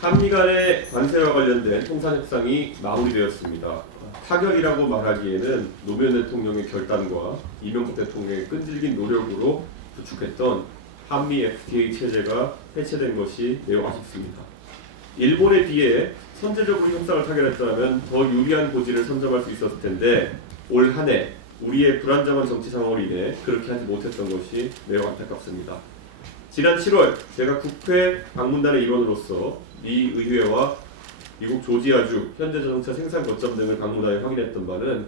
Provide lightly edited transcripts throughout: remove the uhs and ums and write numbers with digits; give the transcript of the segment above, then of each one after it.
한미 간의 관세와 관련된 통상 협상이 마무리되었습니다. 타결이라고 말하기에는 노무현 대통령의 결단과 이명박 대통령의 끈질긴 노력으로 구축했던 한미 FTA 체제가 해체된 것이 매우 아쉽습니다. 일본에 비해 선제적으로 협상을 타결했다면 더 유리한 고지를 선점할 수 있었을 텐데 올 한 해 우리의 불안정한 정치 상황으로 인해 그렇게 하지 못했던 것이 매우 안타깝습니다. 지난 7월 제가 국회 방문단의 일원으로서 미 의회와 미국 조지아주 현대자동차 생산 거점 등을 방문하여 확인했던 바는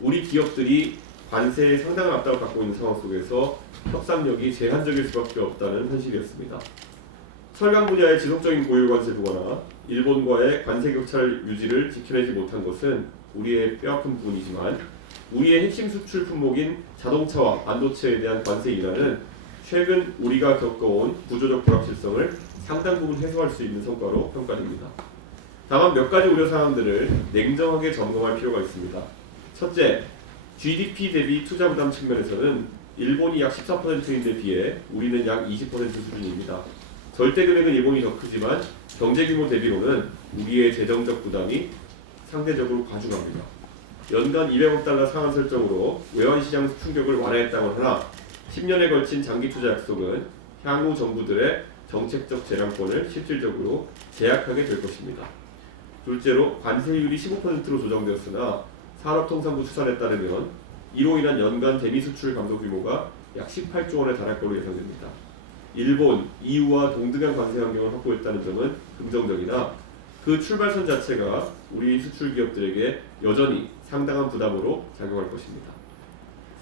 우리 기업들이 관세에 상당한 압박을 받고 있는 상황 속에서 협상력이 제한적일 수밖에 없다는 현실이었습니다. 철강 분야의 지속적인 고유 관세 부과나 일본과의 관세 격차를 유지를 지켜내지 못한 것은 우리의 뼈아픈 부분이지만 우리의 핵심 수출 품목인 자동차와 반도체에 대한 관세 인하는 최근 우리가 겪어온 구조적 불확실성을 상당 부분 해소할 수 있는 성과로 평가됩니다. 다만 몇 가지 우려 사항들을 냉정하게 점검할 필요가 있습니다. 첫째, GDP 대비 투자 부담 측면에서는 일본이 약 14%인데 비해 우리는 약 20% 수준입니다. 절대 금액은 일본이 더 크지만 경제 규모 대비로는 우리의 재정적 부담이 상대적으로 과중합니다. 연간 200억 달러 상한 설정으로 외환시장 충격을 완화했다고 하나 10년에 걸친 장기 투자 약속은 향후 정부들의 정책적 재량권을 실질적으로 제약하게 될 것입니다. 둘째로 관세율이 15%로 조정되었으나 산업통상부 추산에 따르면 이로 인한 연간 대미 수출 감소 규모가 약 18조 원에 달할 것으로 예상됩니다. 일본, EU와 동등한 관세 환경을 확보했다는 점은 긍정적이나 그 출발선 자체가 우리 수출 기업들에게 여전히 상당한 부담으로 작용할 것입니다.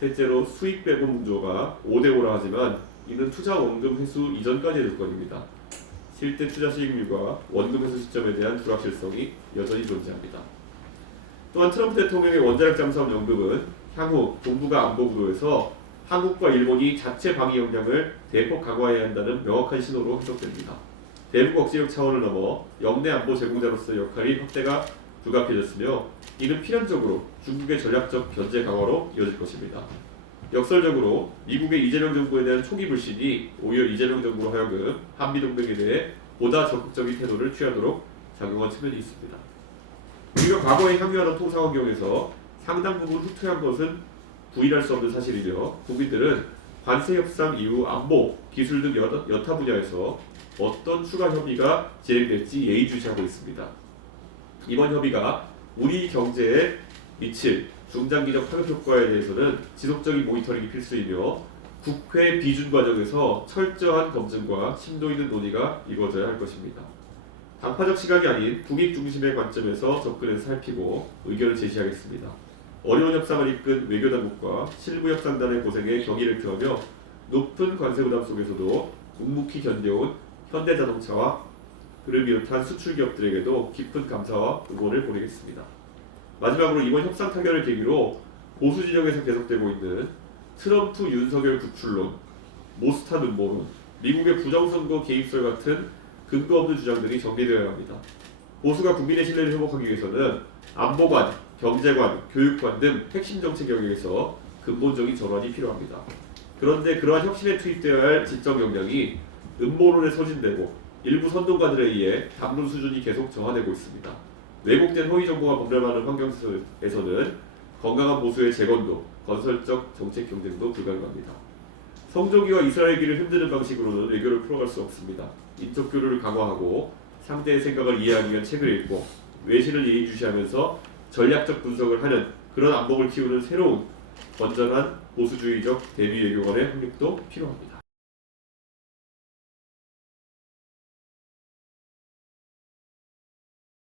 셋째로 수익 배분 구조가 5대5라 하지만 이는 투자 원금 회수 이전까지의 조건입니다. 실제 투자 수익률과 원금 회수 시점에 대한 불확실성이 여전히 존재합니다. 또한 트럼프 대통령의 원자력 잠수함 연금은 향후 동북아 안보 구도에서 한국과 일본이 자체 방위 역량을 대폭 강화해야 한다는 명확한 신호로 해석됩니다. 대북 억제력 차원을 넘어 영내 안보 제공자로서의 역할이 확대가 불가피해졌으며 이는 필연적으로 중국의 전략적 견제 강화로 이어질 것입니다. 역설적으로 미국의 이재명 정부에 대한 초기 불신이 오히려 이재명 정부로 하여금 한미동맹에 대해 보다 적극적인 태도를 취하도록 작용한 측면이 있습니다. 우리가 과거에 향유하던 통상 환경에서 상당 부분 후퇴한 것은 부인할 수 없는 사실이며 국민들은 관세 협상 이후 안보, 기술 등 여타 분야에서 어떤 추가 협의가 진행될지 예의주시하고 있습니다. 이번 협의가 우리 경제에 미칠 중장기적 파급 효과에 대해서는 지속적인 모니터링이 필수이며 국회 비준 과정에서 철저한 검증과 심도 있는 논의가 이루어져야 할 것입니다. 당파적 시각이 아닌 국익 중심의 관점에서 접근해서 살피고 의견을 제시하겠습니다. 어려운 협상을 이끈 외교당국과 실무 협상단의 고생에 경의를 표하며 높은 관세 부담 속에서도 묵묵히 견뎌온 현대자동차와 그를 비롯한 수출 기업들에게도 깊은 감사와 응원을 보내겠습니다. 마지막으로 이번 협상 타결을 계기로 보수 진영에서 계속되고 있는 트럼프 윤석열 구출론, 모스탄 음모론, 미국의 부정선거 개입설 같은 근거 없는 주장들이 정리되어야 합니다. 보수가 국민의 신뢰를 회복하기 위해서는 안보관, 경제관, 교육관 등 핵심 정책 영역에서 근본적인 전환이 필요합니다. 그런데 그러한 혁신에 투입되어야 할 지적 역량이 음모론에 소진되고 일부 선동가들에 의해 담론 수준이 계속 저하되고 있습니다. 왜곡된 허위 정보가 범람하는 환경에서는 건강한 보수의 재건도, 건설적 정책 경쟁도 불가능합니다. 성조기와 이스라엘기를 흔드는 방식으로는 외교를 풀어갈 수 없습니다. 인적 교류를 강화하고 상대의 생각을 이해하기 위한 책을 읽고 외신을 예의주시하면서 전략적 분석을 하는 그런 안목을 키우는 새로운 건전한 보수주의적 대미 외교관의 확립도 필요합니다.